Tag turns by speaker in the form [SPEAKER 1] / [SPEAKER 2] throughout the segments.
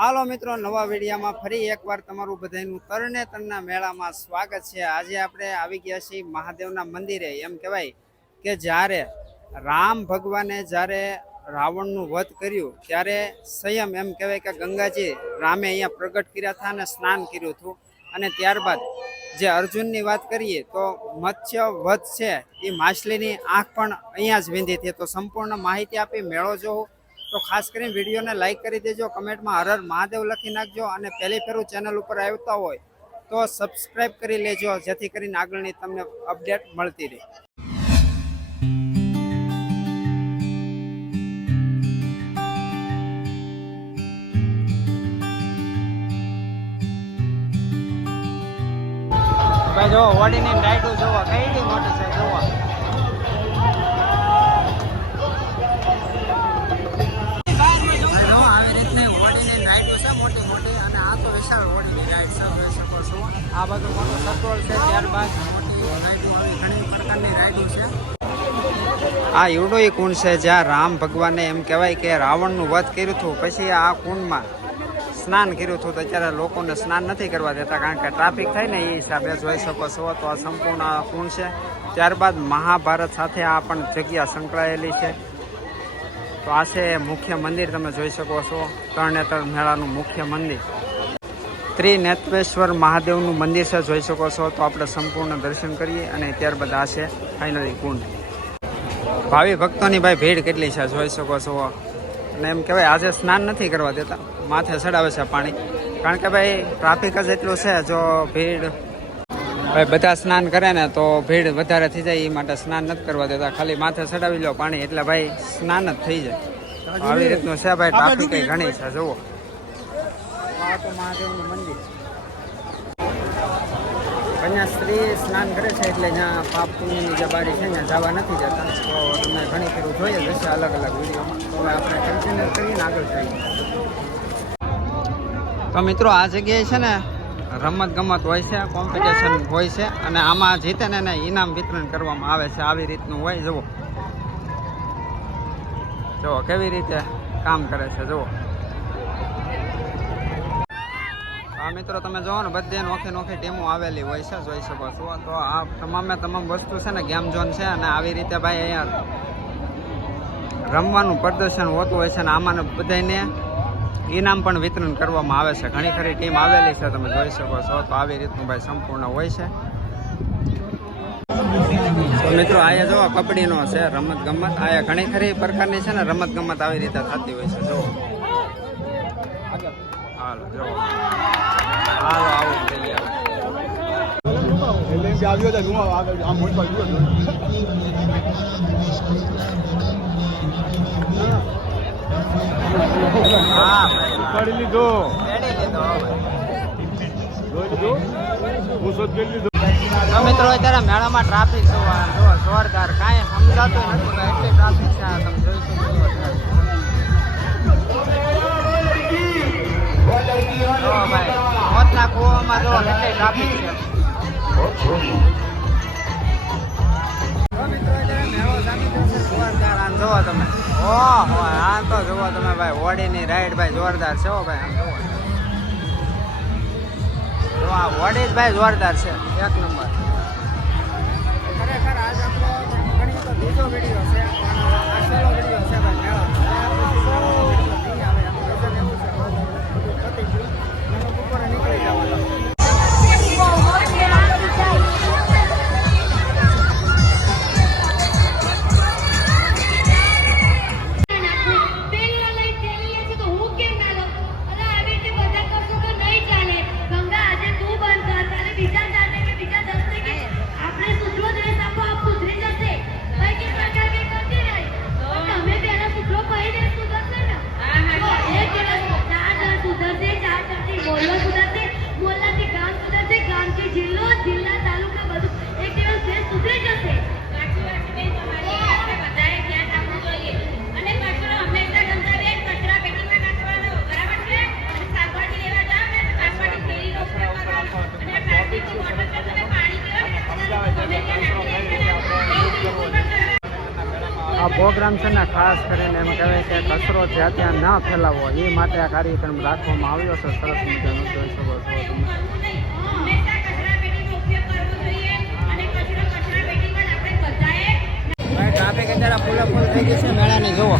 [SPEAKER 1] હાલો મિત્રો, નવા વિડીયામાં ફરી એકવાર તમારું બધાનું તરણેતરના મેળામાં સ્વાગત છે. આજે આપણે આવી ગયા છીએ મહાદેવના મંદિરે. એમ કહેવાય કે જ્યારે રામ ભગવાને જ્યારે રાવણનું વધ કર્યું, ત્યારે સંયમ એમ કહેવાય કે ગંગાજી રામે અહીંયા પ્રગટ કર્યા હતા અને સ્નાન કર્યું હતું. અને ત્યારબાદ જે અર્જુનની વાત કરીએ, તો મત્સ્ય વધ છે, એ માછલીની આંખ પણ અહીંયા જ વીંધી હતી તો સંપૂર્ણ માહિતી આપી મેળો જોવું તો ખાસ કરીને વિડીયોને લાઇક કરી દેજો, કમેન્ટમાં હર હર મહાદેવ લખી નાખજો અને પહેલી ફેરું ચેનલ ઉપર આવતા હોય તો સબસ્ક્રાઈબ કરી લેજો, જેથી કરીને આગળની તમને અપડેટ મળતી રહે. ભાઈ, જો ઓડીની લાઈટો જોવા, કઈ મોટી છે જોવા? આ બાજુ મોટો સતોળ છે, ત્યારબાદ મોટી આવી આ એવડો કુંડ છે જ્યાં રામ ભગવાને એમ કહેવાય કે રાવણનું વધ કર્યું હતું, પછી આ કુંડમાં સ્નાન કર્યું હતું, તો અત્યારે લોકોને સ્નાન નથી કરવા દેતા, કારણ કે ટ્રાફિક થાય ને એ હિસાબે જોઈ શકો છો, તો આ સંપૂર્ણ કુંડ છે. ત્યારબાદ મહાભારત સાથે આ પણ જગ્યા સંકળાયેલી છે. તો આ છે મુખ્ય મંદિર, તમે જોઈ શકો છો. તરણેતર મેળાનું મુખ્ય મંદિર. ત્રિનેત્રેશ્વર મહાદેવનું મંદિર છે જોઈ શકો છો. તો આપણે સંપૂર્ણ દર્શન કરીએ અને ત્યારબાદ આ છે ફાઇનલી કુંડ. ભાવિ ભક્તોની ભાઈ ભીડ કેટલી છે જોઈ શકો છો. અને એમ કહેવાય આજે સ્નાન નથી કરવા દેતા. માથે ચડાવે છે પાણી. કારણ કે ભાઈ ટ્રાફિક જ એટલું છે જો ભીડ ભાઈ બધા સ્નાન કરે ને તો ભીડ વધારે થઈ જાય એ માટે સ્નાન નથી કરવા દેતા. ખાલી માથે ચડાવી લો પાણી એટલે ભાઈ સ્નાન જ થઈ જાય. આવી રીતનું છે ભાઈ ટ્રાફિક ઘણી છે જુઓ. મહાદેવનું મંદિર અહીંયા સ્ત્રી સ્નાન કરે છે એટલે જ્યાં પાપ પુણ્યની જે બારી છે ત્યાં જવા નથી જતા. તો તમે ઘણી ફેરું જોઈએ જશે અલગ અલગ વિડીયોમાં. તો હવે આપણે કન્ટિન્યુ કરીને આગળ જઈએ. તો મિત્રો, આ જગ્યાએ છે ને રમત ગમત હોય છે કોમ્પિટિશન હોય છે અને આમાં જીતે ને એને ઇનામ વિતરણ કરવામાં આવે છે આવી રીતનું હોય. જુઓ. જુઓ, કેવી રીતે કામ કરે છે, જુઓ. આ મિત્રો તમે જોવો ને બધે નોખી નોખી ટીમો આવેલી હોય છે, જોઈ શકો છો. તો આ તમામે તમામ વસ્તુ છે ને ગેમ ઝોન છે અને આવી રીતે ભાઈ અહીંયા રમવાનું પ્રદર્શન હોતું હોય છે અને આમાં બધાને ઇનામ પણ વિતરણ કરવામાં આવે છે. ઘણી ખરી ટીમ આવેલી છે, તમે જોઈ શકો છો. તો આવી રીતનું ભાઈ સંપૂર્ણ હોય છે. મિત્રો આયા જો કબડ્ડીનો છે રમત ગમત આયા ઘણી ખરી પ્રકારની છે ને રમત ગમત આવી રીતે થતી હોય છે. જો હાલો જો. હાલો આવું થઈ ગયા
[SPEAKER 2] આવ્યો હતો હું આગળ આમ મોટ બાજુ
[SPEAKER 1] હા ભાઈ
[SPEAKER 2] પડી લીધો
[SPEAKER 1] મિત્રો અત્યારે મેળામાં ટ્રાફિક જોવા જો જોરદાર. કાંઈ સમજાતું નથી એટલી ટ્રાફિક છે આ તમે જોઈ શકો તમે ઓહો તો જોવો તમે ભાઈ હોડીની રાઈડ ભાઈ જોરદાર છે. હો ભાઈ આમ જોવો તો જ ભાઈ જોરદાર છે એક નંબર ખરેખર આજ ઘણી તો બીજો વીડિયો છે. પ્રોગ્રામ છે ને, ખાસ કરીને એમ કહેવાય કે કચરો જ્યાં ત્યાં ન ફેલાવો, એ માટે આ કાર્યક્રમ રાખવામાં આવ્યો છે. સરસ મજાનો જોઈ શકો છો તમે. ટ્રાફિક અત્યારે ફૂલે ફૂલ થઈ ગઈ છે, મેળાની, જુઓ.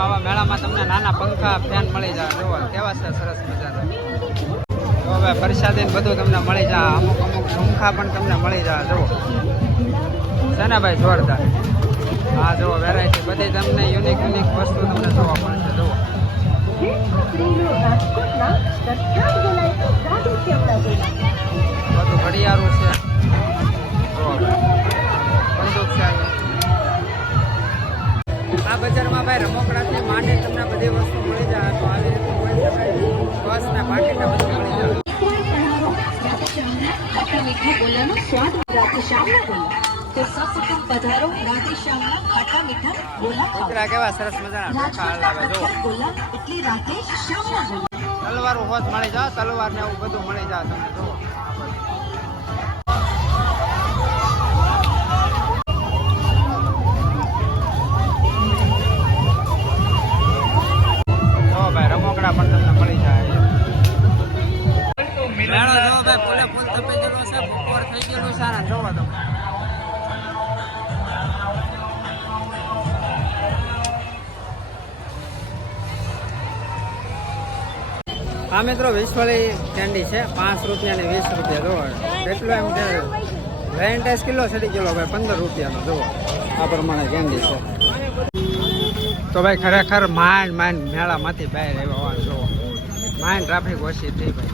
[SPEAKER 1] આવા મેળામાં તમને નાના પંખા ફેન મળી જાય, જુઓ. કેવા છે, સરસ મજાના. તો હવે પ્રસાદી બધું તમને મળી જાય. અમુક અમુક પંખા પણ તમને મળી જાય. જુઓ. સનાભાઈ ભાઈ જોરદાર? હા જુઓ વેરાયટી બધી તમને યુનિક યુનિક વસ્તુ તમને જોવા મળશે. જુઓ.
[SPEAKER 3] મીઠા ગોલાનો સ્વાદ રાતે શામના ગોલા. તો સૌપ્રથમ પધારો રાતે શામના ખાટા મીઠા ગોલા ખાઓ.
[SPEAKER 1] કેવા સરસ મજાના ખાવા લાગે જો.
[SPEAKER 3] ગોલા એટલે રાતે શામના ગોલા.
[SPEAKER 1] તલવાર હોત મળી જા તલવાર ને એવું બધું મળી જા તમને જો. ભાઈ રમકડા પણ તમને મળી જાય. મેળો જો ભાઈ ફૂલે ફૂલ તપી ને આ મિત્રો વિશ્વલી કેન્ડી છે, પાંચ રૂપિયાની વીસ રૂપિયા જોવો કેટલું એમ કે વેલેન્ટાઇન્સ કિલો સડી કિલો ભાઈ, પંદર રૂપિયાનો જોવો આ પ્રમાણે કેન્ડી છે. તો ભાઈ ખરેખર માંડ માંડ મેળામાંથી બહાર આવ્યા જોવો માંડ ટ્રાફિક ઓછી થઈ ભાઈ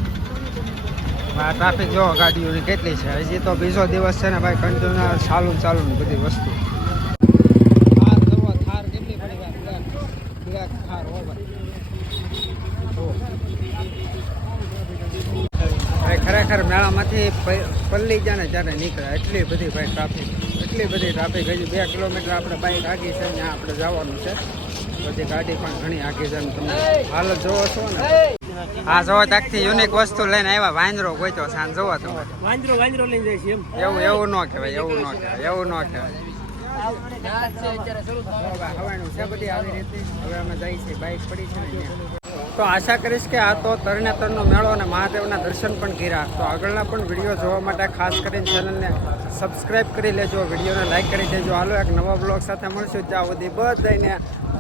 [SPEAKER 1] આ ટ્રાફિક જો ગાડીઓની કેટલી છે? હજી તો બીજો દિવસ છે ને ભાઈ કન્ટિન્યુ ચાલુ ચાલુ બધી વસ્તુ. ખરેખર મેળામાંથી પલ્લી જાને જ્યારે નીકળે. એટલી બધી ભાઈ ટ્રાફિક એટલી બધી ટ્રાફિક હજી બે કિલોમીટર આપણે બાઇક આગી છે ત્યાં આપણે જવાનું છે. પછી ગાડી પણ ઘણી આગી છે તમે હાલત જોવો છો ને. હા જો ત્યાંથી યુનિક વસ્તુ લઈને આવ્યા વાંદરો ગોઈતો સાંજ જોવો તો
[SPEAKER 4] વાંદરો વાંદરો લઈને જાય છે એમ.
[SPEAKER 1] એવું એવું ન કહેવાય એવું ન કહેવાય એવું ન કહેવાય. તો આશા કરીશ કે આ તો તરણેતરનો મેળો અને મહાદેવના દર્શન પણ કર્યા. તો આગળના પણ વીડિયો જોવા માટે ખાસ કરીને ચેનલને સબસ્ક્રાઇબ કરી લેજો વિડીયોને લાઈક કરી દેજો. હાલો એક નવા બ્લોગ સાથે મળશું. ત્યાં સુધી બધાને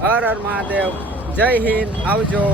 [SPEAKER 1] હર હર મહાદેવ. જય હિન્દ. આવજો.